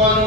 One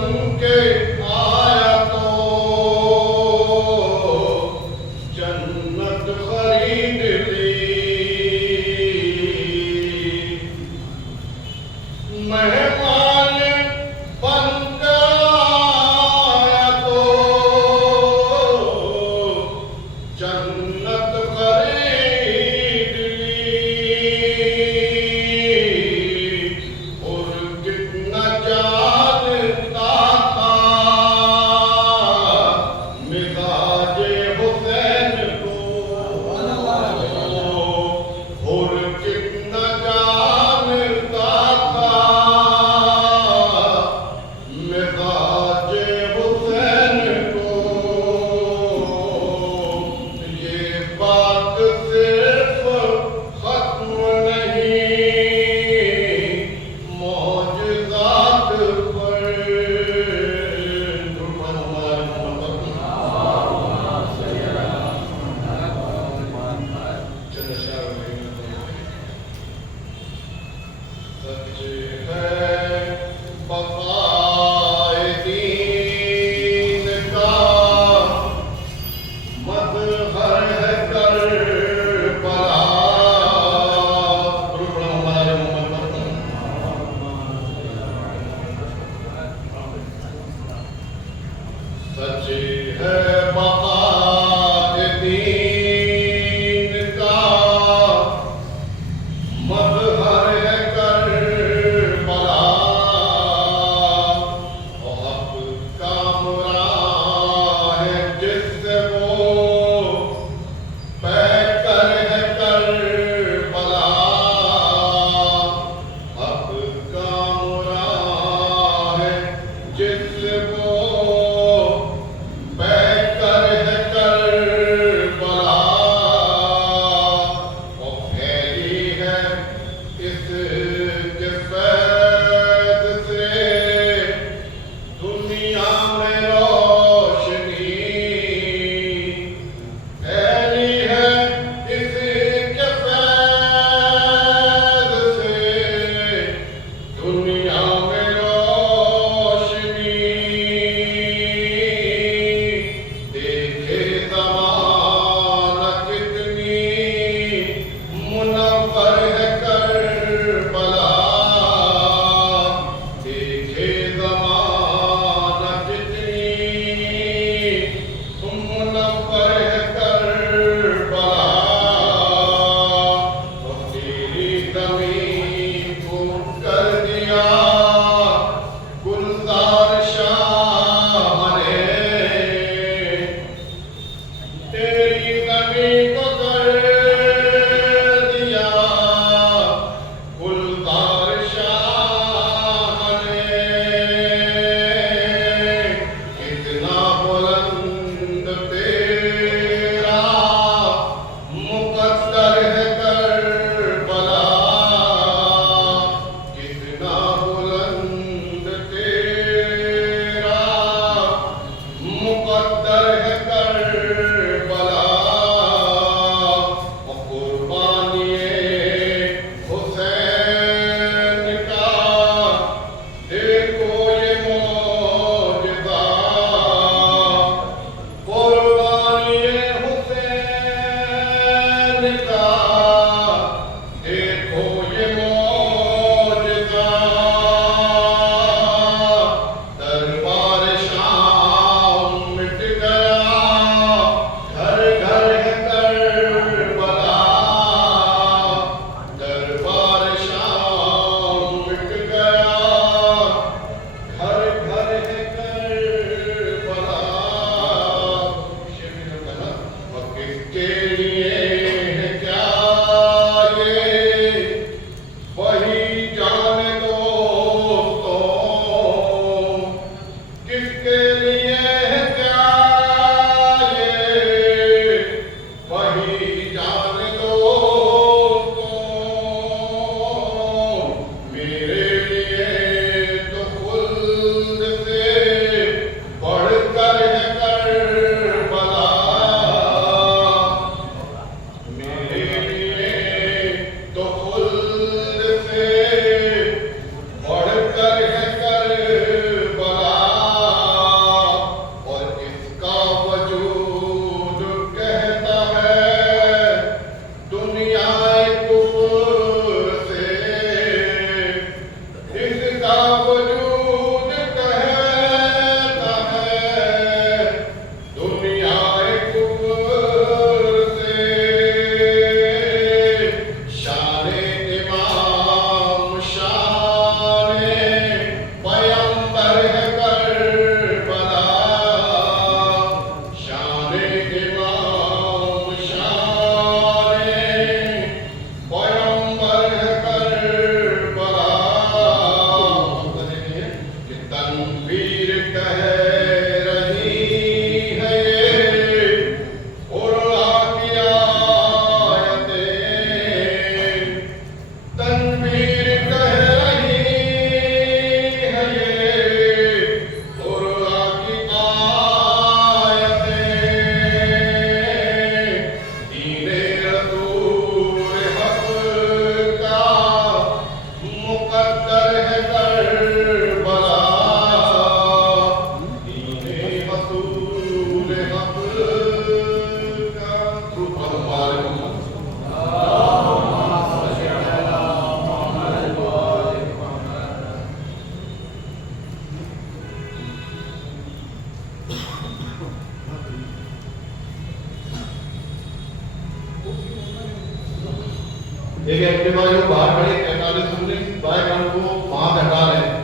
ایک Activa جو باہر کھڑے 43 19 بائک ہم کو وہاں پہ ہٹا رہے ہیں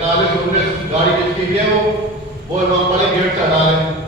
43 19 گاڑی جس کی ہے وہ امام والے گیٹ سے ہٹا رہے ہیں.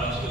آج کے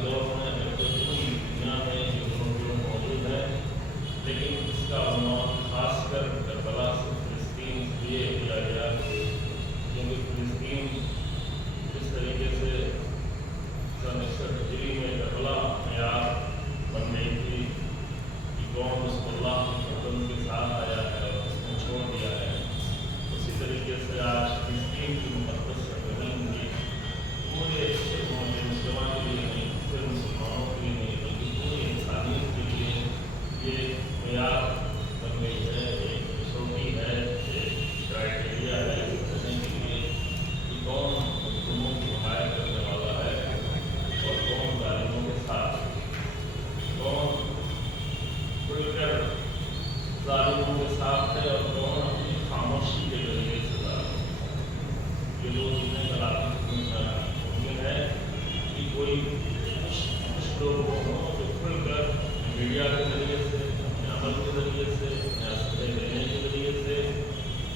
کچھ لوگ وہ ہوں جو کھل کر میڈیا کے ذریعے سے، اپنے عمل کے ذریعے سے، اپنے اسلحے دینے کے ذریعے سے،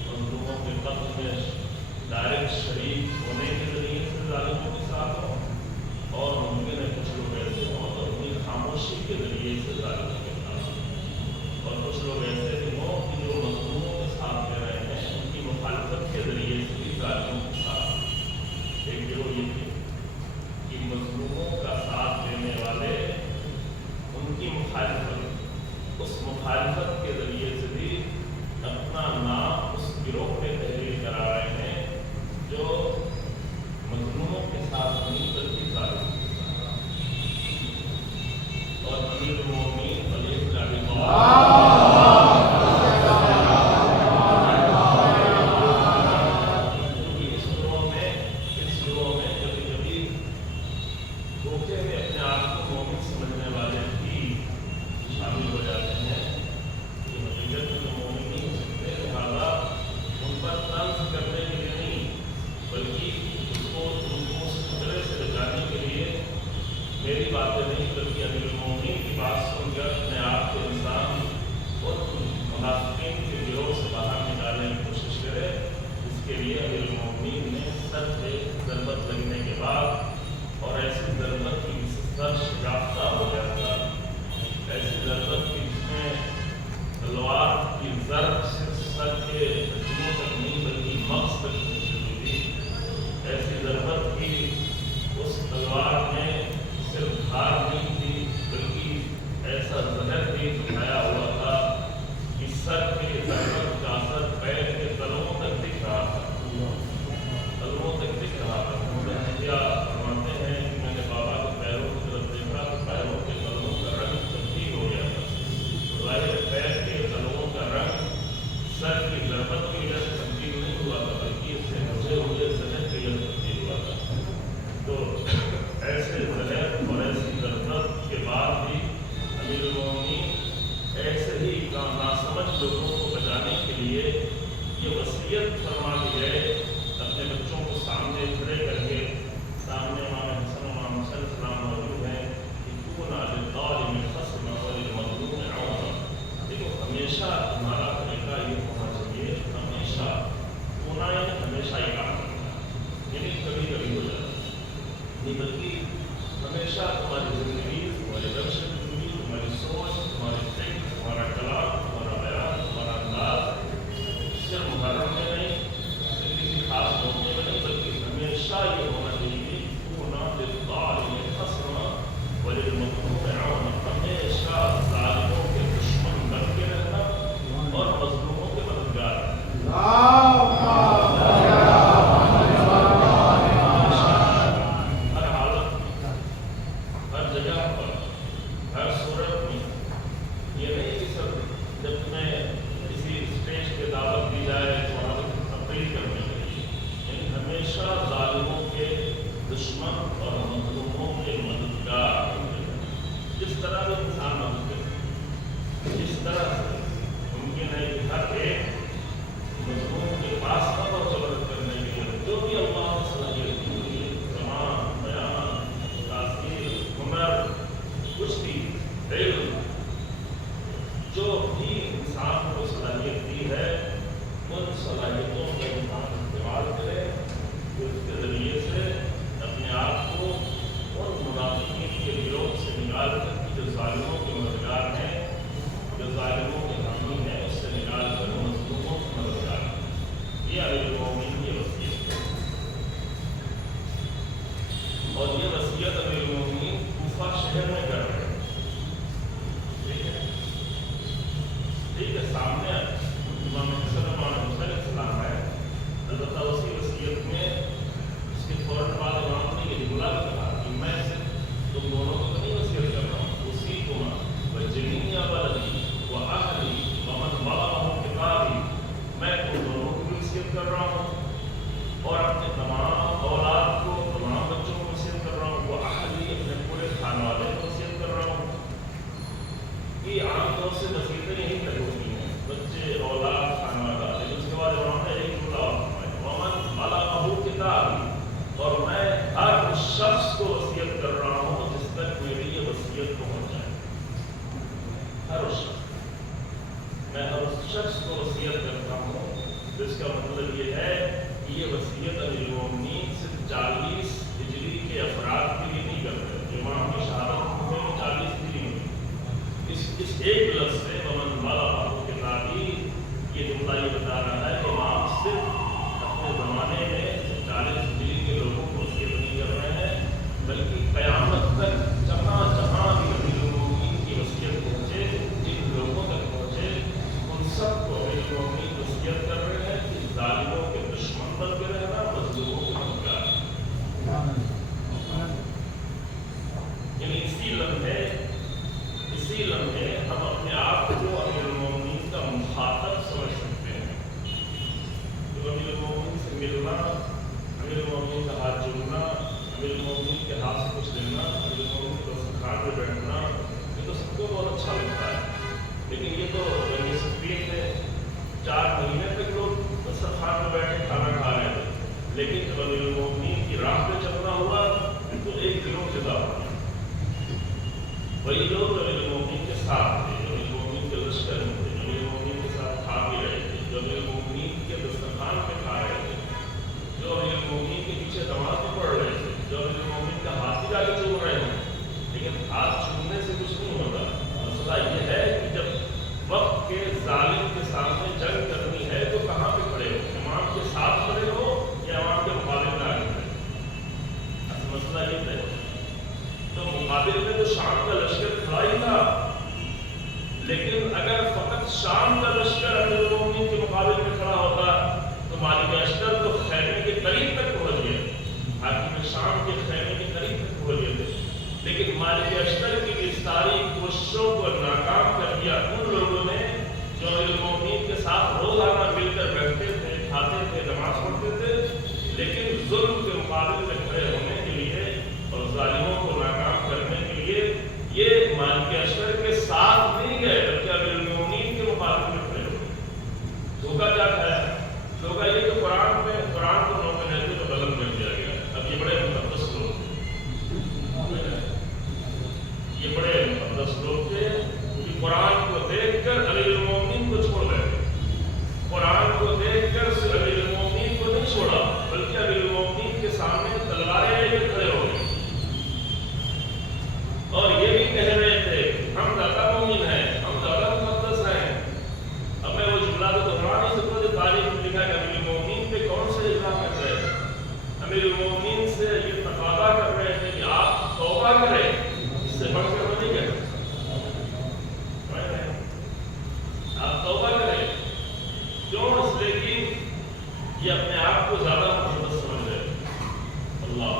مظلوموں کے قتل میں ڈائریکٹ شریک ہونے کے ذریعے سے ظالموں کے ساتھ ہوں، اور ممکن ہے کچھ لوگ ایسے ہوں تو اپنی خاموشی کے ذریعے سے ظالموں کے ساتھ ہوں، اور کچھ لوگ ایسے بھی ہوں کہ جو مظلوموں کے ساتھ دے رہے ہیں ان کی مخالفت کے ذریعے سے بھی ظالموں کے ساتھ۔ ایک گروہ یہ تھی کہ مظلوموں کا ساتھ دینے والے ان کی مخالفت، اس مخالفت کے ذریعے سے بھی اپنا نام اس گروہ پہ تحریر کرا رہے ہیں جو مظلوموں کے ساتھ نہیں بلکہ ظالموں کے ساتھ۔ اور امیر المومنین علی بن ابی میری باتیں نہیں بلکہ امیر المومنین کی بات سن کر اپنے آپ کے انسان اور منافقین کے گروہ سے باہر نکالنے کی کوشش کرے، اس کے لیے امیر المومنین نے سر پہ ضربت لگنے کے بعد، اور ایسی ضربت کی جس سے سر شکافتہ ہو گیا تھا، ایسی ضربت کی جس میں تلوار کی ضرب صرف سر کے ہڈیوں تک نہیں بلکہ مغز تک پہنچی ہوئی تھی، ایسی ضربت کی اس تلوار میں صرف دھار نہیں تھی بلکہ ایسا زہر بھی دکھایا ہوا تھا کہ سر کے ضربت کا اثر پیر کے تلوؤں تک دکھ رہا تھا، تلوؤں تک دکھ رہا تھا۔ کیا فرماتے ہیں کہ میں نے بابا کے پیروں کی طرف دیکھا تو پیروں کے تلوؤں کا رنگ تبدیل ہو گیا تھا، ظاہر پیر کے تلوؤں کا رنگ سر کی ضربت کی وجہ سے تبدیل نہیں ہوا تھا بلکہ اس سے مجھے ہوئے زہر کی وجہ سے تبدیل ہوا تھا۔ تو ایسے زہر اور ایسی ضرورت کے بعد بھی امیر المومنین ایسے ہی ناسمجھ لوگوں کو بچانے کے لیے یہ وصیت فرما دی گئے، اپنے بچوں کو سامنے کھڑے کر کے، سامنے امام حسن امام حسین السلام موجود ہیں، کہ کون للظالم خصما وللمظلوم عونا۔ دیکھو ہمیشہ تمہارا طریقہ یہ ہونا چاہیے، ہمیشہ ہونا ہے، ہمیشہ یہ کام کرنا، یعنی کبھی کبھی ہو جاتا ہے نہیں بلکہ ہمیشہ تمہاری زندگی، تمہاری رقص زندگی، تمہاری سوچ، تمہاری فکر، تمہارا کلام، تمہارا بیان، تمہارا انداز صرف محرم میں نہیں، صرف کسی خاص موقع میں نہیں، بلکہ ہمیشہ یہ ہونا چاہیے ہونا للظالم خصما وللمظلوم عونا، ہمیشہ ظالموں کے دشمن بن کے رہنا اور مظلوموں کے مددگار رہنا۔ ایک لفظ سے ومن بلغ کتابی، یہ جملہ یہ بتا رہا ہے کہ آپ صرف اپنے زمانے میں 40 ہجری کے لوگوں کو وصیت نہیں کر رہے ہیں، بلکہ قیامت تک جہاں جہاں بھی امیر المومنین کی وصیت پہنچے، جن لوگوں تک پہنچے، ان سب کو امیر المومنین وصیت کر رہے ہیں کہ ظالموں کے دشمن بن کے رہنا، مظلوموں کے مددگار۔ یعنی اسی لمحے ہم اپنے آپ کو امیر المومنین کا مخاطب سمجھ سکتے ہیں۔ تو امیر المومنین سے ملنا، امیر المومنین کا ہاتھ جوڑنا، امیر المومنین کے ہاتھ سے کچھ لینا، امیر المومنین کے دسترخوان پہ بیٹھنا، یہ تو سب کو بہت اچھا لگتا ہے۔ لیکن یہ تو جنگ صفین میں 4 مہینے تک لوگ دسترخوان پہ بیٹھے کھانا کھا رہے تھے، لیکن جب امیر المومنین کی راہ پہ چلنا ہوا تو ایک گروہ جدا ہو گیا۔ وہی لوگ امیر المومنین کے ساتھ تھے، جو امیر المومنین کے لشکر میں تھے، جو امیر المومنین کے ساتھ کھا بھی رہے تھے، جو امیر المومنین کے دسترخوان پہ کھا رہے تھے، جو امیر المومنین کے پیچھے نماز میں پڑھ رہے تھے، جو امیر المومنین کا ہاتھ بھی آگے چوم رہے ہیں۔ لیکن ہاتھ چومنے سے کچھ نہیں ہوتا۔ مسئلہ یہ ہے کہ جب وقت کے ظالم کے سامنے جنگ کرنی ہے تو کہاں پہ کھڑے ہو؟ امام کے ساتھ کھڑے ہو یا امام کے مقابلے میں آگے کھڑے ہو؟ اصل مسئلہ یہ ہے۔ تو مقابل میں تو شام کا لشکر کھڑا ہی تھا، لیکن اگر فقط شام کا لشکر امیر المومنین کے مقابل میں کھڑا ہوتا تو مالک اشتر تو خیمے کے قریب تک پہنچ گئے، حاکم شام کے خیمے کے قریب تک پہنچ گئے تھے، لیکن مالک اشتر کی اس ساری کوششوں کو ناکام کر دیا ان لوگوں نے جو امیر المومنین کے ساتھ روزانہ مل کر بیٹھتے تھے، کھاتے تھے، نماز پڑھتے تھے، لیکن ظلم کے مقابل میں کھڑے ہونے کے لیے اور ظالموں کو ناکام کرنے کے لیے یہ مالک اشتر کے ساتھ نہیں گئے، بلکہ امیر المومنین کے مقابلے میں کھڑے ہوئے۔ دھوکہ کیا کھایا؟ دھوکہ یہ کہ قرآن کو نو پہنچے تو غلط کر دیا گیا۔ اب یہ بڑے مقدس لوگ تھے، یہ بڑے مقدس لوگ تھے کہ قرآن کو دیکھ کر امیر المومنین کو چھوڑ گئے، قرآن کو دیکھ کر صرف امیر المومنین کو نہیں چھوڑا بلکہ امیر المومنین کے سامنے تلواریں لے کر کھڑے ہو گئے، اور یہ بھی کہہ رہے تھے ہم زیادہ مومن ہیں، ہم زیادہ مقدس ہیں۔ اب میں وہ جملہ تو دہرا نہیں سکتا جو تاریخ میں لکھا کہ امیر المومنین پہ کون سے الزام کر رہے تھے۔ امیر المومنین سے یہ تقاضا کر رہے تھے کہ آپ توبہ کریں، اس سے بڑھ کر نہیں کہہ آپ توبہ کریں۔ کیوں؟ اس لیے کہ یہ اپنے آپ کو زیادہ مقدس سمجھ رہے تھے۔ اللہ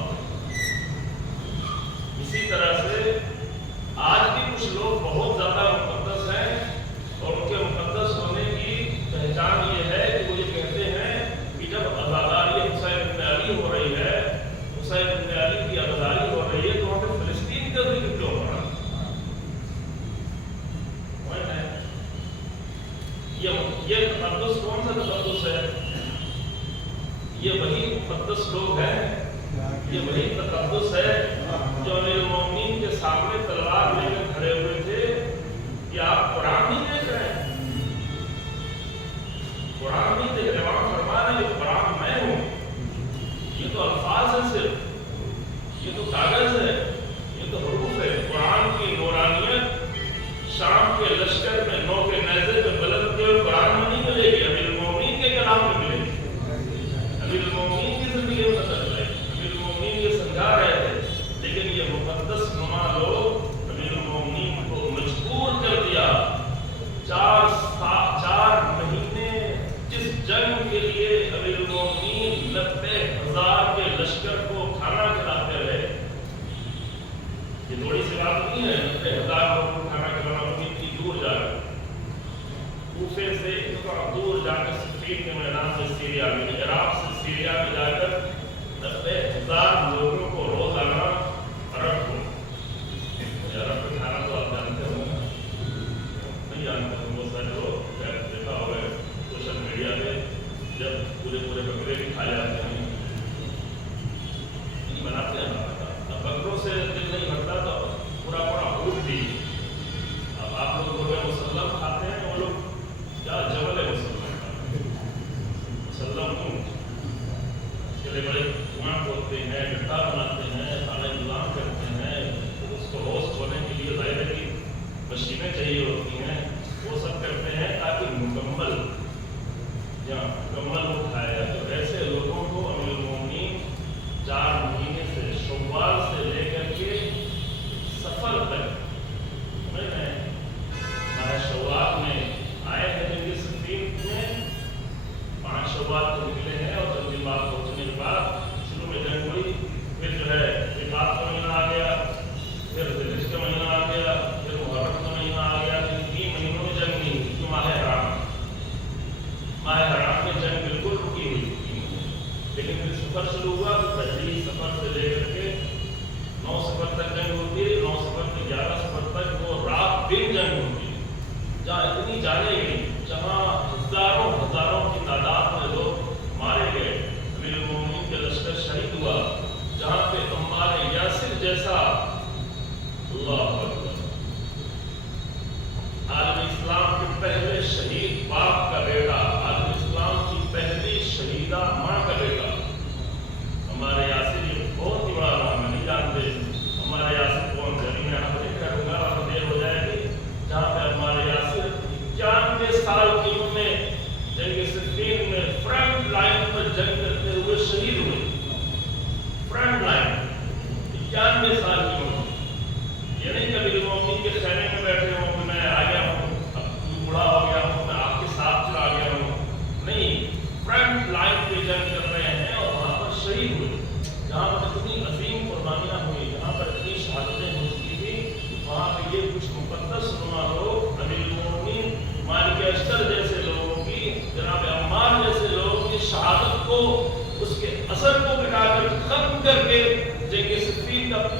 اسی طرح سے آج بھی کچھ لوگ بہت زیادہ مقدس ہیں، اور ان کے مقدس ہونے کی پہچان یہ ہے کہ وہ یہ کہتے ہیں کہ جب آزاداری حسین بن علی ہو رہی ہے، حسین بن علی کی آزاداری ہو رہی ہے، تو وہاں پہ فلسطین کا ذکر کیوں ہو رہا ہے؟ یہ تقدس کون سا تقدس ہے؟ یہ وہی مقدس لوگ ہیں، یہ وہی تقدس ہے جو امیر المومنین کے سامنے تلوار لے کر کھڑے ہوئے تھے کہ آپ قرآن نہیں دیکھ رہے ہیں، قرآن نہیں دیکھ رہے، وہاں فرما رہے ہیں قرآن میں ہوں، یہ تو الفاظ ہیں، صرف یہ تو کاغذ ہے، یہ تو حروف ہے۔ قرآن کی نورانیت شام کے لشکر میں نو کے نیزے میں بلند کے قرآن میں نہیں ملے گی، امیر المومنین کے کلام میں ملے گی، امیر المومنین کی زندگی میں پتہ چلے گی۔ امیر المومنین یہ سمجھا رہے تھے، لیکن یہ مقدس نما لوگ امیر المومنین کو مجبور کر دیا۔ 4 مہینے جس جنگ کے لیے امیر المومنین 90,000 کے لشکر کو کھانا کھلاتے رہے، یہ تھوڑی سی بات نہیں ہے، 90,000 لوگوں کو کھانا کھلانا، اتنی دور جا کر کوفے سے اتنا دور جا کر صفین کے میدان سے سیریا میں، عراق سے سیریا میں جا کر 90,000 لوگوں کو روزانہ عرب کو، عرب کا کھانا تو آپ جانتے ہوں گے، نہیں جانتے ہوں، بہت سارے لوگ دیکھا ہوگا سوشل میڈیا پہ جب پورے بکرے بھی کھائے جاتے ہیں، بناتے ہیں نا، بکروں سے دل نہیں بھرتا تو پورا اونٹ بھی۔ اب آپ لوگ گھوڑے مسلم کھاتے ہیں، وہ لوگ کیا جبل ہے مسلم کھاتے ہیں، مسلم اونٹ، اس کے لیے بڑے کنواں کھودتے ہیں، گڈھا بناتے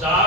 4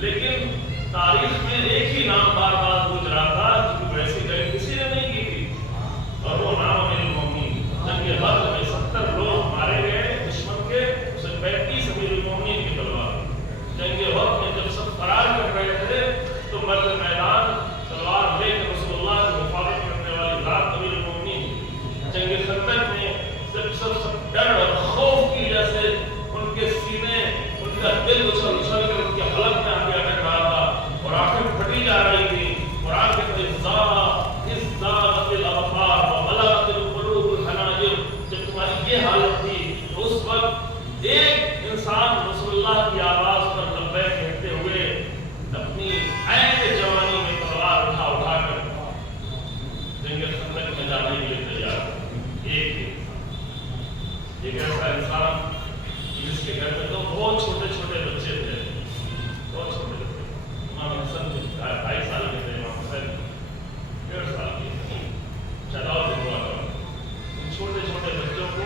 لیکن تاریخ میں ایک ہی نام بار بار گونج رہا تھا جس کو ایسی جنگ کسی نے نہیں کی تھی، اور وہ نام امیر المومنین۔ جنگ بدر میں 70 لوگ مارے گئے دشمن کے، اس میں 35 امیر المومنین کی تلوار۔ جنگ وقت میں جب سب فرار کر رہے تھے تو مرد میدان تلوار لے کر رسول اللہ کی حفاظت کرنے والی ذات امیر المومنین۔ جنگ خندق میں سب ڈر اور خوف کی وجہ سے ان کے سینے، ان کا دل اچھل اچھل کر ان کے حلق میں آ کے اٹک رہا تھا اور آنکھیں پھٹی جا رہی تھی، اور آنکھیں جب تمہاری یہ حالت تھی تو اس وقت ایک انسان رسول اللہ کی آواز پر لبیک کہتے ہوئے اپنی عین جوانی میں تلوار اٹھا کر جنگ خندق میں جانے کے لیے تیار تھا۔ ایک ایسا انسان جس کے گھر میں تو بہت چھوٹے چھوٹے بچے تھے، بہت چھوٹے تھے۔ امام حسن 2.5 سال کے تھے، امام حسین 1.5 سال کے تھے، چلاؤ ہوا تھا۔ ان چھوٹے چھوٹے بچوں کو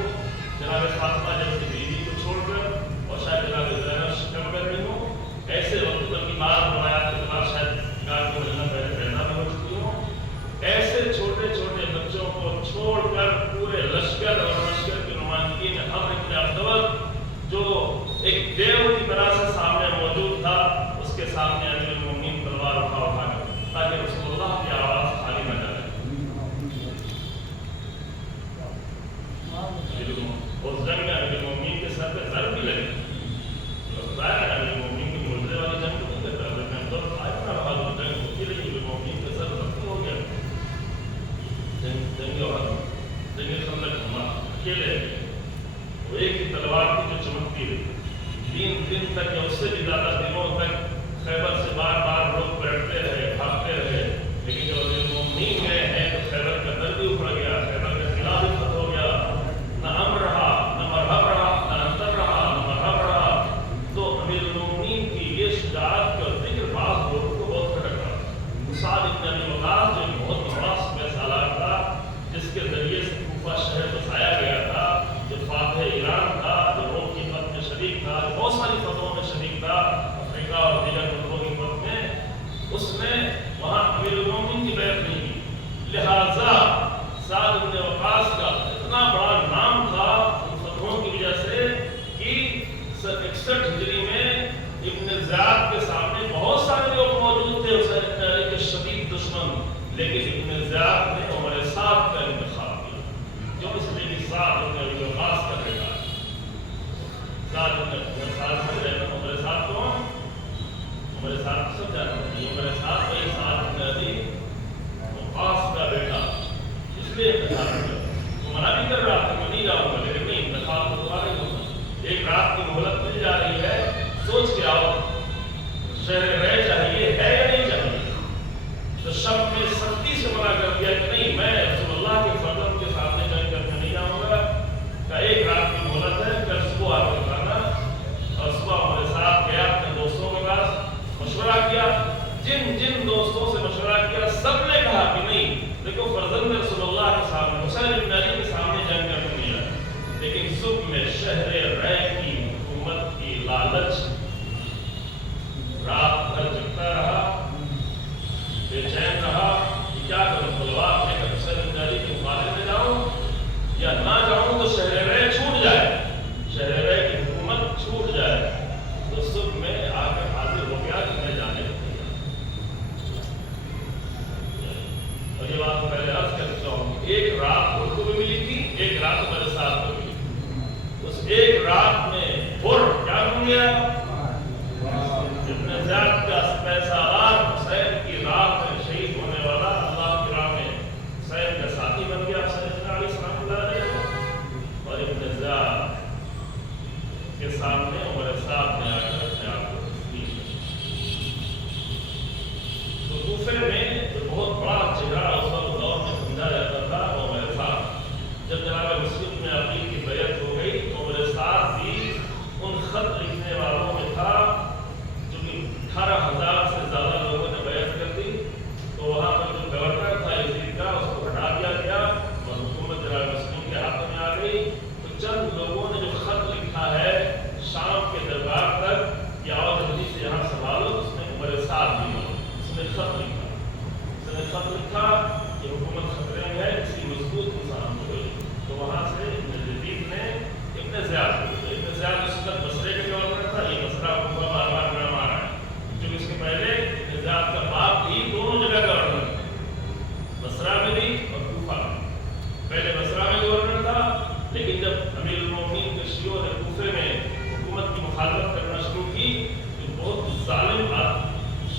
جناب فاطمہ جیسی بیوی کو چھوڑ کر، اور شاید جناب زینب شکم کر رہی ہوں، ایسے وقت پر کی بات روایات کے بعد شاید گار کو ملنا پہلے پیدا ہو چکی ہوں، ایسے چھوٹے چھوٹے بچوں کو چھوڑ کر پورے لشکر اور لشکر کی نمائندگی میں ہم ابن عبدالوت جو ایک دیو کی طرح سے سامنے موجود تھا، اس کے سامنے امیر المومنین تلوار اٹھا کر تاکہ رسول اللہ کی آواز خالی نہ جائے۔ اس جنگ میں امیر المومنین کے سر پہ ضرب بھی لگی، امیر المومنین کی معجزے والی جنگ تو نہیں کرتا، لیکن تو اتنا بہت جنگ ہوتی رہی، امیر المومنین کے سر زخمی ہو گیا۔ جنگ خندق اکیلے وہ ایک ہی تلوار کی جو چمکتی رہی 3 دن تک یا اس سے بھی زیادہ دنوں تک خیبر سے بار بار لوگ پلٹتے رہے، بھاگتے رہے، لیکن جب امیر المومنین گئے ہیں تو خیبر کا در بھی اکھڑ گیا، خیبر کا قلعہ بھی فتح ہو گیا، نہ امن رہا، نہ مرحب رہا، نہ انتر رہا، نہ مرحب رہا۔ تو امیر المومنین کی یہ شجاعت کا ذکر بعض لوگوں کو بہت کھٹک رہا۔ سعد بن ابی وقاص جو ایک بہت بڑا صوبہ سالار تھا، جس کے ذریعے سے کوفہ شہر بسایا گیا تھا، جو فاتح ایران تھا، جو روم کی فتح میں شریک تھا، جو بہت ساری فتحوں میں شریک تھا، افریقہ اور دیگر ملکوں کی فتح میں، اس نے وہاں امیر المومنین کی بیعت نہیں کی۔ لہذا سعد بن وقاص کا اتنا بڑا نام تھا ان فتحوں کی وجہ سے کہ 61 ہجری میں ابن زیاد کے سامنے بہت سارے لوگ موجود تھے حسین بن علی کے شدید دشمن، لیکن ابن زیاد نے عمر سعد کا انتخاب کیا، جو اس لیے کہ سعد بن ابی وقاص کا بیٹا ہے۔ سعد بن وقاص سے رہنا عمر سعد کون؟ عمر سعد سب جانتے ہیں، عمر سعد وہی سعد بن ابی وقاص کا بیٹا، اس لیے انتخاب کیا۔ وہ منع بھی کر رہا تھا میں نہیں جاؤں گا، لیکن نہیں، انتخاب تو دوبارہ ہی ہوگا۔ ایک رات کی مہلت مل جا رہی ہے، سوچ کے آؤ شہر رہ چاہیے ہے یا نہیں چاہیے۔ تو شب میں سختی سے منع کر دیا کہ نہیں، میں رسول اللہ کے فرزند کے سامنے جنگ کرنے نہیں جاؤں گا، کہ ایک رات کی مہلت ہے، کل صبح آ کر کھانا۔ اور صبح ہمارے ساتھ گیا اپنے دوستوں کے پاس، مشورہ کیا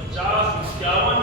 50-51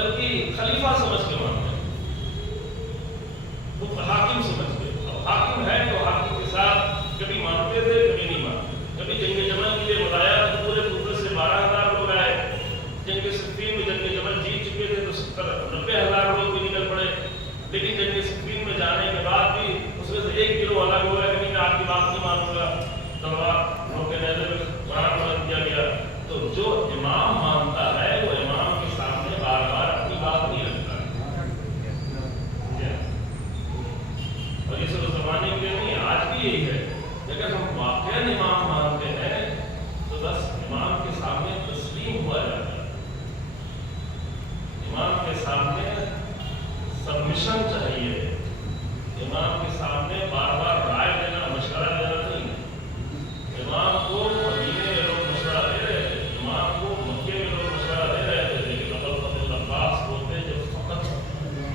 بلکہ خلیفہ سمجھ کے مانتے ہیں، وہ حاکم سمجھ کے. اب حاکم ہے تو حاکم کے ساتھ کبھی مانتے تھے کبھی نہیں مانتے. کبھی جنگ جمل کے لیے بتایا تو پورے پورے سے 12,000 لوگ آئے. جنگ صفین میں جنگ جمل جیت چکے تھے تو 90,000 لوگ بھی نکل پڑے. لیکن جنگ صفین میں جانے کے بعد بھی اس میں سے ایک گروہ الگ ہوا کہ میں آپ کی بات نہیں مانوں گا. تلوار روکے نیزے میں قرآن بند کیا گیا. تو جو امام مانتا ہے وہ امام کے سامنے بار بار اپنی بات نہیں رکھتا ہے. اور یہ صرف زمانے کے لیے نہیں، آج بھی یہی ہے. اگر ہم واقعاً امام مانتے ہیں تو بس امام کے سامنے تسلیم ہوا جاتا ہے. امام کے سامنے سبمیشن چاہیے. امام کے سامنے بار بار رائے دینا، مشورہ دینا نہیں. امام کو مدینے میں لوگ مشورہ دے رہے تھے، امام کو مکے میں لوگ مشورہ دے رہے تھے، لیکن ابو الفضل عباس بولتے جو فقط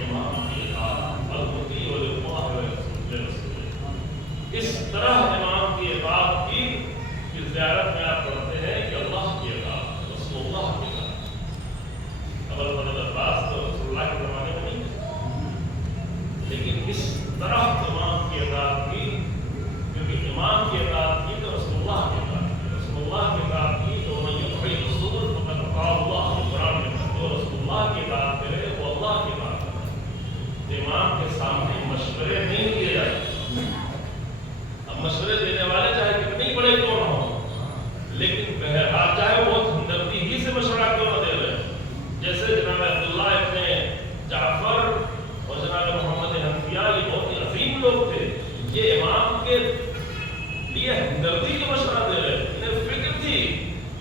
امام کی المطیع وللہ ورسولہ. اس طرح امام کی اطاعت کی زیارت میں آپ پڑھتے ہیں کہ اللہ کی اطاعت، رسول اللہ کی اطاعت. ابو الفضل عباس تو رسول اللہ کے زمانے میں نہیں تھے، لیکن اس طرح امام کی اطاعت کی، کیونکہ امام کی اطاعت کی تو رسول اللہ کی اطاعت کی. رسول اللہ کی اطاعت کی تو من یطع الرسول فقد اطاع اللہ. قرآن میں جو رسول اللہ کی اطاعت کرے وہ اللہ کی اطاعت کرے. امام کے سامنے مشورے نہیں دیے جاتے. اب مشورے دینے والے چاہے کتنے بڑے کیوں نہ ہوں، لیکن بہرحال چاہے وہ ہمدردی ہی سے مشورہ کیوں نہ دے رہے. جیسے جناب عبداللہ ابن جعفر اور جناب محمد حنفیہ یہ بہت ہی عظیم لوگ تھے. یہ امام کے لیے ہمدردی کا مشورہ دے رہے. انہیں فکر تھی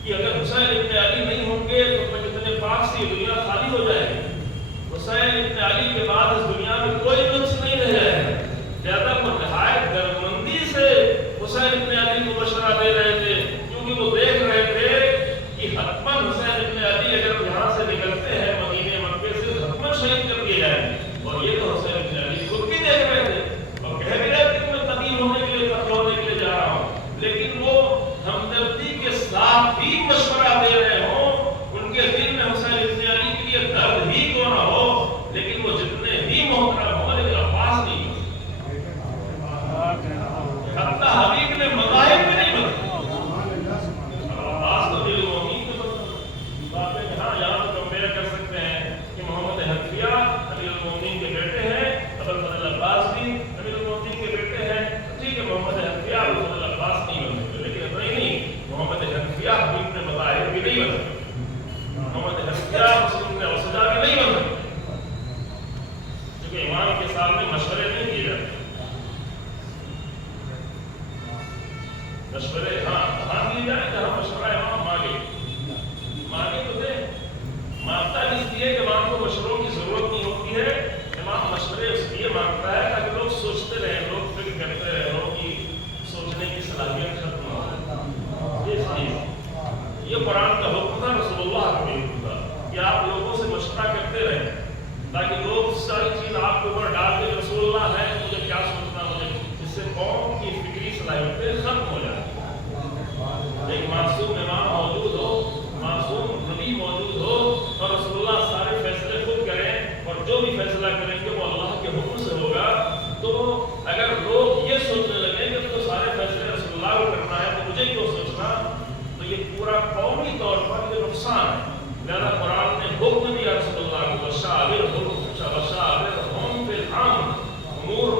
کہ اگر حسین ابن علی نہیں ہوں گے تو اتنے پاک سے دنیا خالی ہو جائے گی. حسین ابن علی کے بعد اس دنیا میں کوئی نقص نہیں رہ جائے گا. زیادہ پر نہایت دردمندی سے حسین ابن علی کو مشورہ دے رہے تھے، کیونکہ وہ دیکھ رہے تھے کہ حتماً حسین ابن علی اگر یہاں سے نکلتے ہیں مدینے مکے سے حتماً شہید کر دیے جائیں گے. اور یہ تو حسین ابن علی خود بھی دیکھ رہے تھے اور کہہ بھی رہے تھے کہ میں تقیم ہونے کے لیے قتل ہونے کے لیے جا رہا ہوں. لیکن وہ ہمدردی کے ساتھ بھی مشورہ دے رہے ہوں. ان کے دل میں حسین ابن علی کے لیے درد ہی کیوں نہ ہو، لیکن وہ جتنے بھی محترم ہوں لیکن عباس نہیں ہو. حتیٰ حبیب نے مذاہب میں نہیں بدلے. عباس تو دل مومین کے باتیں میں ہاں یہاں تو کمپیئر کر سکتے ہیں کہ محمد حنفیہ امیر المومنین کے بیٹے ہیں، ابو الفضل عباس بھی امیر المومنین کے بیٹے ہیں. ٹھیک ہے محمد حنفیہ ابو الفضل عباس نہیں بن سکتے، لیکن اتنا ہی نہیں، محمد حنفیہ حبیب نے مذاہب بھی نہیں بن سکتے. محمد حنفیہ مسلم نے اوسجا بھی نہیں بن سکتے، کیونکہ امام کے سامنے مشورے نہیں کیے جاتے. مشورے ہاں دیے جائیں جہاں مشورہ امام مانگے تو دے. مانگتا اس لیے کہ امام کو مشوروں کی ضرورت نہیں ہوتی ہے. امام مشورے اس لیے مانگتا ہے تاکہ لوگ سوچتے رہیں، لوگ فکر کرتے رہیں، لوگوں کی سوچنے کی صلاحیت ختم نہ ہو. یہ قرآن کا حکم تھا، رسول اللہ کا بھی حکم تھا کہ آپ لوگوں سے مشورہ کرتے رہیں تاکہ لوگ ساری چیز آپ کے اوپر ڈال کے رسول اللہ ہے مجھے کیا سوچنا، مجھے اس سے قوم کی فکری صلاحیتیں ختم ہو جائیں. ایک معصوم امام موجود ہو، معصوم نبی موجود ہو اور رسول اللہ سارے فیصلے خود کریں اور جو بھی فیصلہ کریں گے وہ اللہ کے حکم سے ہوگا. تو اگر لوگ یہ سوچنے لگیں کہ تو سارے فیصلے رسول اللہ کو کرنا ہے تو مجھے کیوں سوچنا، تو یہ پورا قومی طور پر یہ نقصان ہے. لہذا قرآن نے حکم دیا رسول اللہ کو بشاورہم فی الامر، امور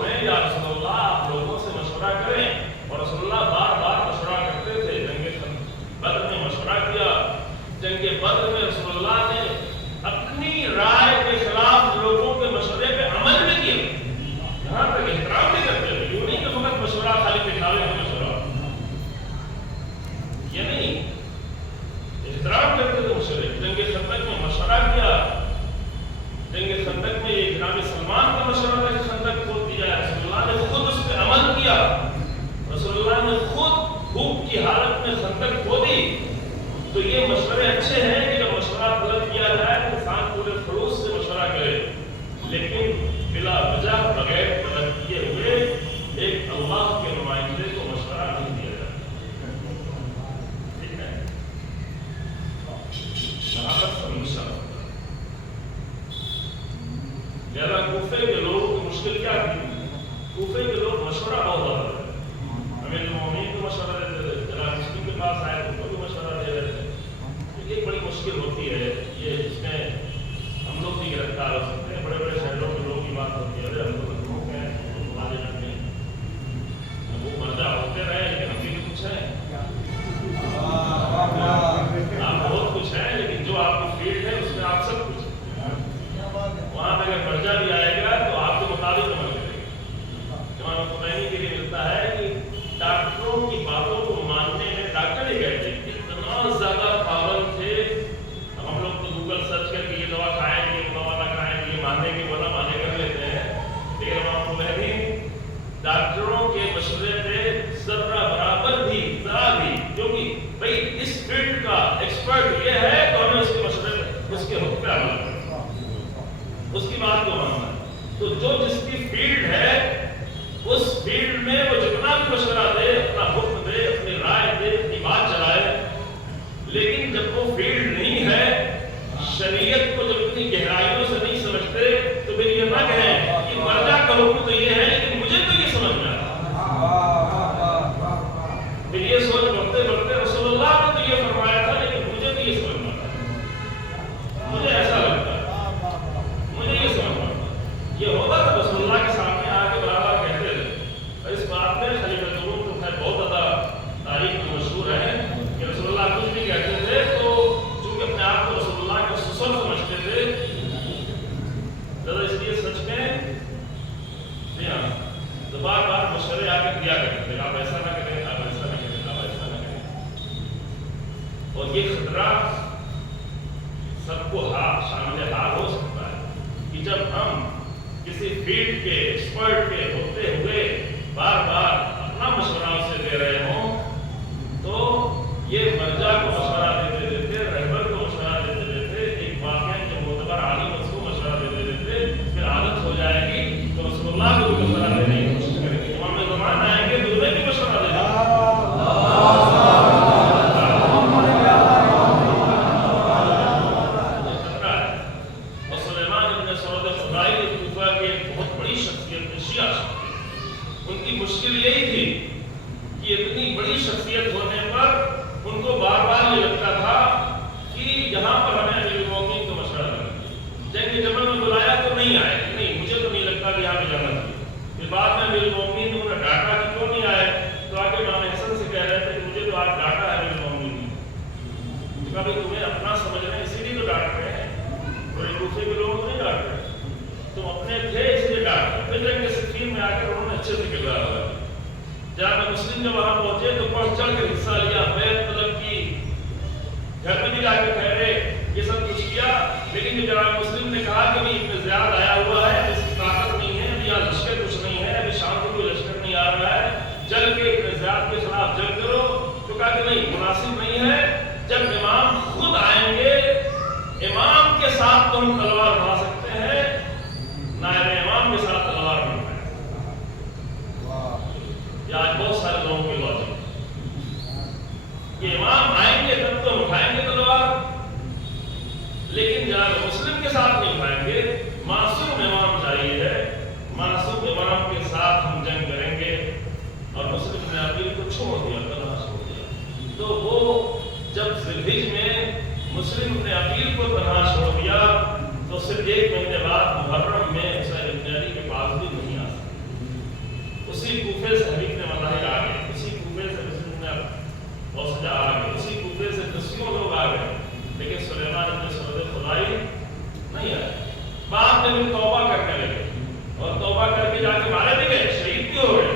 کوفے کے لوگ کی مشکل کیا تھی؟ کوفے کے لوگ مشورہ بہت زیادہ دیتے تھے، امیر المومنین کو مشورہ دیتے تھے، جناب مسلم کے پاس آئے ان کو بھی مشورہ دے رہے تھے۔ یہ بڑی مشکل ہوتی ہے، یہ اس میں ہم لوگ بھی گرفتار ہو سکتے ہیں، بڑے بڑے شہروں کے لوگ کی بات ہوتی ہے، ارے ہم لوگ لوگ ہیں ہمارے گھر میں وہ مرجع ہوتے رہے لیکن ہم بھی کچھ ہیں، آپ بہت کچھ ہیں لیکن جو آپ کی فیلڈ ہے اس میں آپ سب کچھ ہیں۔ وہاں پہ اگر مرجع بھی آئے گا تو آپ کے مطابق عمل کرے گا۔ امام خمینی کے لیے ملتا ہے کہ ڈاکٹروں کی باتوں کو ماننے میں ڈاکٹر ہی کہتے ہیں اتنا زیادہ پابند تھے، ہم لوگ تو گوگل سرچ کر کے یہ دوا کھائیں گے وہ دوا نہ کھائیں گے، یہ ماننے کے بولا مانے کر لیتے ہیں، لیکن امام خمینی ڈاکٹروں کے مشورے پہ ذرہ برابر بھی ذرا بھی، کیونکہ بھائی اس فیلڈ کا ایکسپرٹ یہ ہے تو ہمیں اس کے مشورے پہ اس کے حکم پہ عمل کرنا، اس کی بات کو ماننا ہے۔ تو جو جس کی فیلڈ ہے اس فیلڈ میں وہ جتنا بھی مشورہ دے، اپنا حکم دے، اپنی رائے دے، اپنی بات چلائے، لیکن جب وہ فیلڈ نہیں ہے، شریعت کو جب اتنی گہرائیوں سے نہیں سمجھتے تو پھر یہ نہ کہیں کہ مرجع کا حکم تو یہ ہے لیکن مجھے تو یہ سمجھ میں پھر یہ سوچ بڑھتے بڑھتے رسول اللہ نے تو یہ فرمایا تھا لیکن مجھے تو یہ سمجھ میں مجھے ایسا لگتا ہے، مجھے یہ سمجھ میں یہ ہوتا تھا رسول اللہ کے سامنے آ کے برابر کہتے تھے۔ اور اس بات میں خلیفہ جمہور تو خیر بہت زیادہ تاریخ میں مشہور ہے کہ رسول اللہ کچھ بھی کہتے تھے تو چونکہ اپنے آپ کو رسول اللہ کے سسر سمجھتے تھے، ذرا اس لیے سچ میں جی ہاں تو بار بار مشورے آ کے دیا کرتے تھے، آپ ایسا نہ کریں، آپ ایسا نہ کریں، آپ ایسا نہ کریں۔ اور یہ خطرہ سب کو شامل حال ہو سکتا ہے کہ جب ہم کسی فیلڈ کے ایکسپرٹ کے ہوتے ہوئے بار بار اپنا مشورہ سے دے رہے ہوں تو یہ مرجع کو مشورہ دیتے دیتے، رہبر کو مشورہ دیتے دیتے، ایک واقعہ کے معتبر عالم اس کو مشورہ دیتے دیتے پھر عادت ہو جائے گی تو رسول اللہ کو بھی مشورہ دینے کی کوشش کریں گے، امام زمان آئیں گے تو انہیں بھی مشورہ دے دیں گے۔ مشکل یہی تھی کہ اتنی بڑی شخصیت ہونے پر ان کو بار بار یہ لگتا تھا کہ یہاں پر ہمیں امیر المومنین کو مشورہ کرنا، جنگ جمل میں بلایا تو نہیں آئے، نہیں مجھے تو نہیں لگتا کہ یہاں پہ جانا چاہیے۔ پھر بعد میں امیر المومنین نے انہیں ڈانٹا کہ کیوں نہیں آئے، تو آگے امام حسن سے کہہ رہے تھے کہ مجھے تو آج ڈانٹا ہے امیر المومنین نے، کہا بھائی تمہیں اپنا سمجھ رہے ہیں اسی لیے تو ڈانٹ رہے ہیں، اور ایک دوسرے کے لوگوں کو نہیں ڈانٹ رہے، تم اپنے تھے اس لیے ڈانٹ رہے۔ پھر جنگ صفین میں آ کر انہوں نے اچھے سے کردار ادا کیا، جہاں مسلم جب وہاں پہنچے تو بڑھ چڑھ کر حصہ لیا، بیعت طلب کی، گھر میں بھی جا کے ٹھہرے، یہ سب کچھ کیا، لیکن جب جناب مسلم نے کہا کہ ابھی ابن زیاد آیا ہوا ہے، اس کی طاقت نہیں ہے، ابھی یہاں لشکر کچھ نہیں ہے، ابھی شام کو کوئی لشکر نہیں آ رہا ہے، چل کے ابن زیاد کے خلاف جنگ کرو، تو کہا کہ نہیں مناسب نہیں ہے، جب امام خود آئیں گے، امام کے ساتھ تو ہم تلوار اٹھا سکتے ہیں، نائب امام کے ساتھ تلوار نہیں اٹھائیں۔ آج بہت سارے لوگوں کی لاجک کہ امام آئیں گے تب تو اٹھائیں گے تلوار، لیکن جناب مسلم کے ساتھ نہیں اٹھائیں گے، معصوم امام چاہیے ہے، معصوم امام کے ساتھ ہم جنگ کریں گے۔ اور مسلم نے اپیل کو چھوڑ دیا، تنہا چھوڑ دیا، تو وہ جب ذوالحج میں مسلم نے اپیل کو تنہا چھوڑ دیا تو صرف ایک مہینے بعد محرم میں حسین ابن علی کے پاس بھی نہیں آ سکتے، اسی کوفے سے حبیب نے مظاہر آ گئے، اسی کوفے سے مسلم نے وسجا آ گئے، اسی کوفے سے دسیوں لوگ آ گئے، لیکن سلیمان ابن سعود خدائی نہیں آئے۔ بعد میں بھی توبہ کرنے لگے اور توبہ کر کے جا کے مارے بھی گئے، شہید بھی ہو گئے،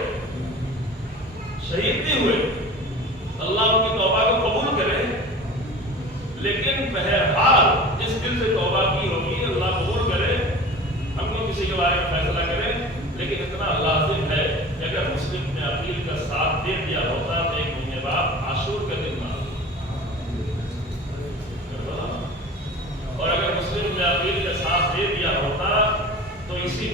شہید بھی ہوئے، اللہ ان کی توبہ کو قبول کرے، لیکن بہرحال جس دل سے توبہ کی ہوگی اللہ قبول کرے، ہم کو کسی کے بارے میں فیصلہ کرے، لیکن اتنا لازم ہے کہ اگر مسلم نے اپیل کا ساتھ دے دیا ہوتا تو ایک مہینے بعد عاشور کا دن نہ، اور اگر مسلم نے اپیل کا ساتھ دے دیا ہوتا تو اسی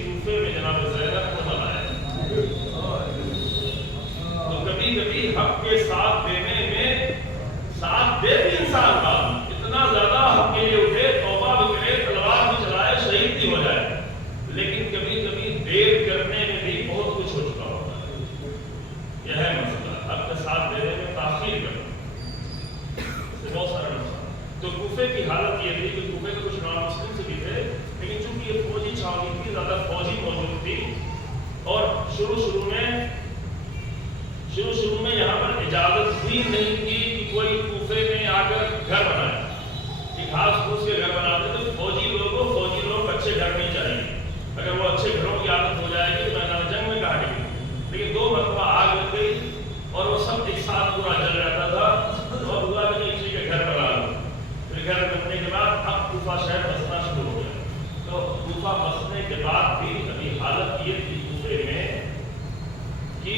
چھاؤنی تھی، زیادہ فوجی موجود تھی، اور شروع میں یہاں پر اجازت بھی نہیں تھی کہ کوئی کوفے میں آ کر گھر بنائے، کہ گھاس پھوس کے گھر بناتے تو فوجی لوگ اچھے گھر نہیں چاہیے، اگر وہ اچھے گھروں کی عادت ہو جائے گی تو میدان جنگ میں کہا گئی، لیکن 2 مرتبہ آگ لگ گئی اور وہ سب ایک ساتھ پورا جل جاتا تھا، اور ہوا کہ اسی کے گھر بنا لو، پھر گھر بننے کے بعد اب کوفہ شہر بسنا شروع ہو گیا، تو کوفہ بسنے کے بعد بھی ابھی حالت یہ تھی کوفے میں کہ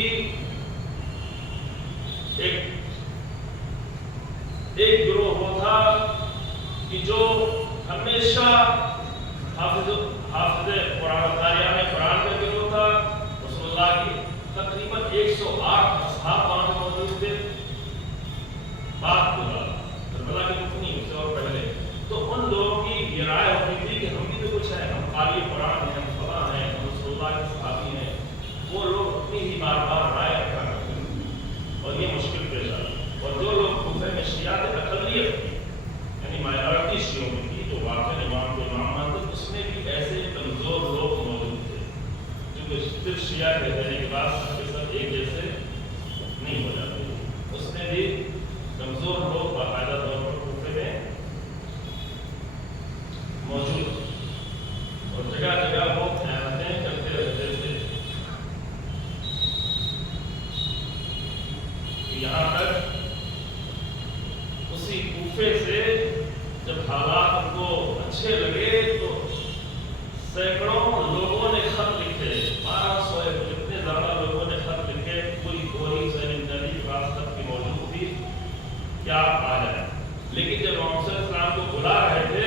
ایک گروہ وہ تھا کہ جو ہمیشہ حافظ قرآن قاریان قرآن کا گروہ تھا، رسول اللہ کی تقریباً 108 اصحاب وہاں موجود تھے، بات بولا کربلا کی رکنی اس سے اور پہلے، تو ان لوگوں کی یہ رائے ہوتی تھی کہ ہم بھی تو کچھ ہے، ہم قاری قرآن ہیں، ہم فلاں ہیں، ہم رسول اللہ کے صحابی ہیں، وہ لوگ اپنی ہی بار بار رائے رکھا کرتے ہیں، اور یہ مشکل پیش آئی، اور جو لوگ کوفے میں شیعہ اقلیت تھی، یعنی مائنارٹی شیعوں کی تھی، تو واقع امام کو امام مانتے، اس میں بھی ایسے کمزور لوگ موجود تھے، کیونکہ صرف شیعہ کے رہنے کے بعد سب کے سب ایک جیسے نہیں ہو جاتے، اس میں بھی کمزور لوگ باقاعدہ طور پر کوفے میں موجود، اور جگہ جگہ وہ خیانتیں کرتے رہتے تھے، یہاں تک اسی کوفے سے جب حالات ان کو اچھے لگے تو سینکڑوں لوگوں نے خط لکھے، 1200 جتنے زیادہ لوگوں نے خط لکھے، کوئی حسین بن علی کے پاس خط کی موجود تھی کہ آپ آ جائیں، لیکن جب محمد صلی اللہ علیہ وسلم کو بلا رہے تھے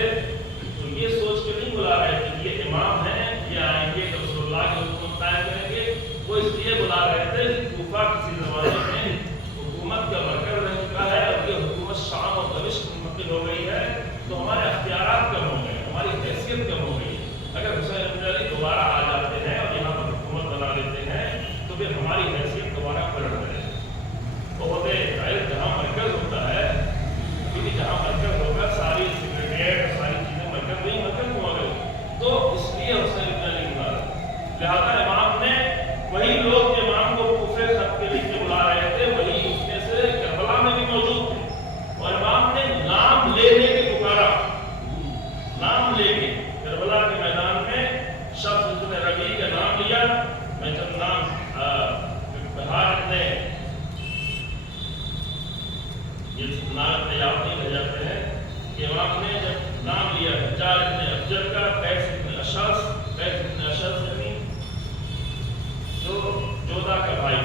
تو یہ سوچ کے نہیں بلا رہے تھے کہ یہ امام ہیں، یہ آئیں گے رسول اللہ کی حکومت قائم کریں گے، وہ اس لیے بلا رہے تھے کہ کوفہ کسی زمانے میں حکومت کا مرکز رہ چکا ہے، اور یہ حکومت شام اور دمشق منتقل ہو گئی ہے، تو ہمارے اختیارات کم ہو گئے، ہماری حیثیت کم ہو گئی، اگر حسین بن علی دوبارہ آ جاتے ہیں اور یہاں پر حکومت بنا لیتے ہیں تو پھر ہماری حیثیت دوبارہ پلٹ جائے، تو ہوتے جہاں مرکز ہوتا ہے، کیونکہ جہاں مرکز ہوگا ساری سیکریٹریٹ ساری چیزیں مرکز نہیں، مرکز ہوا گئی، تو اس لیے حسین بن علی بلا رہے، لہٰذا امام نے وہی لوگ جو امام کو کوفے خط کے لکھ کے بلا رہے تھے وہی اس میں سے کربلا میں بھی موجود تھے، اور امام نے نام لینے کے پکارا، نام لے کے کربلا کے میدان میں شخص نے ربیع کا نام لیا، میں جب نام بہار نے یہ نام یاد نہیں رہ جاتے ہیں کہ امام نے جب نام لیا حجاج ابن ابجر کا، قیس ابن اشعث یعنی جو جودا کا بھائی،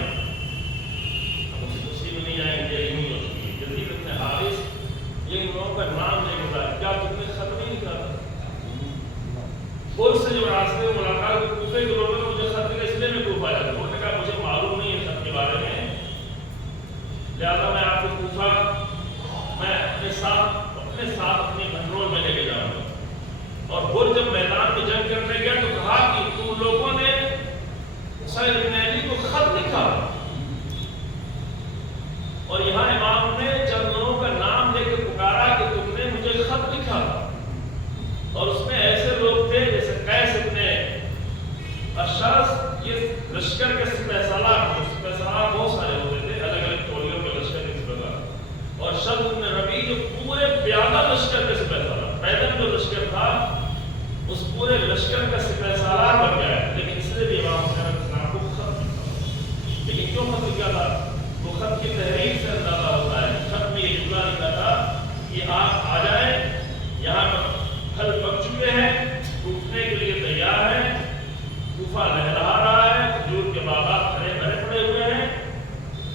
ہم اسی میں نہیں آئیں گے، یوں ہی ہو چکی ہے، یزید ابن حارث، یہ ان لوگوں کا نام لے کے بتایا، کیا تم نے خط نہیں لکھا تھا؟ اور سے جو راستے میں ملاقات کوفے کے لوگوں نے مجھے خط لکھا، اس لیے میں کوفہ آیا تھا، انہوں نے کہا مجھے معلوم نہیں ہے خط کے بارے میں، لہٰذا میں آپ کو کوفہ میں اپنے ساتھ اپنی کنٹرول میں لے کے جاؤں گا، اور پھر جب میدان میں جنگ کرنے گیا تو کہا کہ تم لوگوں نے حسین بن علی کو خط لکھا، اور یہاں امام نے چند لوگوں کا نام لے کے پکارا کہ تم نے مجھے خط لکھا، اور اس میں ایسے لوگ تھے جیسے قیس ابن اشعث، یہ لشکر کے سپہ سالار بہت سارے ہوتے تھے، الگ الگ ٹولیوں کے لشکر کے سپہ سالار، اور شمس ابن ربیع جو پورے پیادہ لشکر کے سپہ سالار، پیدل جو لشکر تھا اس پورے لشکر کا سپہ سالار بن گیا، لیکن اس لیے بھی امام حسین علیہ السلام کو خط لکھا، لیکن کیوں خط لکھا تھا؟ وہ خط کی تحریر سے اندازہ ہوتا ہے، خط میں یہ جملہ لکھا تھا کہ آپ آ جائیں، یہاں پر پھل پک چکے ہیں، ٹوٹنے کے لیے تیار ہیں، کوفہ لہرا رہا ہے، کھجور کے باغات ہرے بھرے پڑے ہوئے ہیں،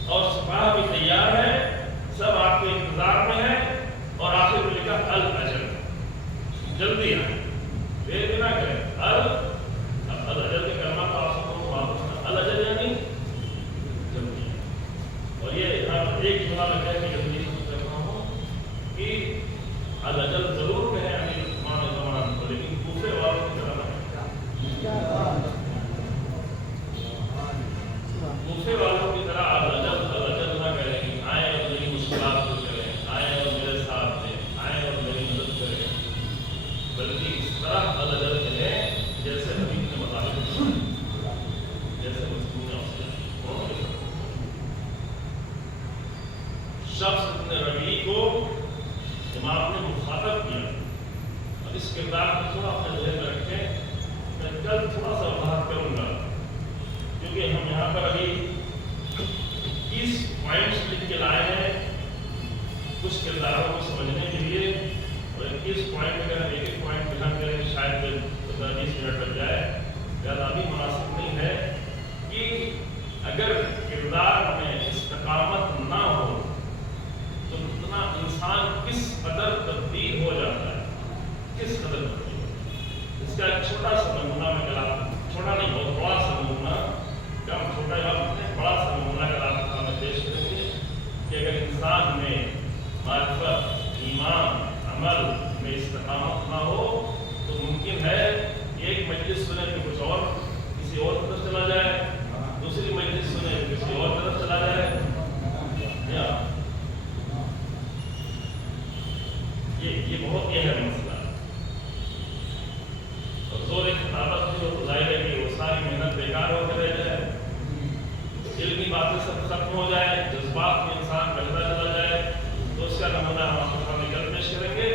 اور سپاہ بھی تیار ہے، سب آپ کے انتظار میں ہیں، اور آخر میں لکھا الاجل، جلدی آئیں، دیر بھی نہ کریں، ہو جائے، جذبات میں انسان بہتا چلا جائے، تو اس کا نمونہ ہم آپ کے سامنے کل پیش کریں گے.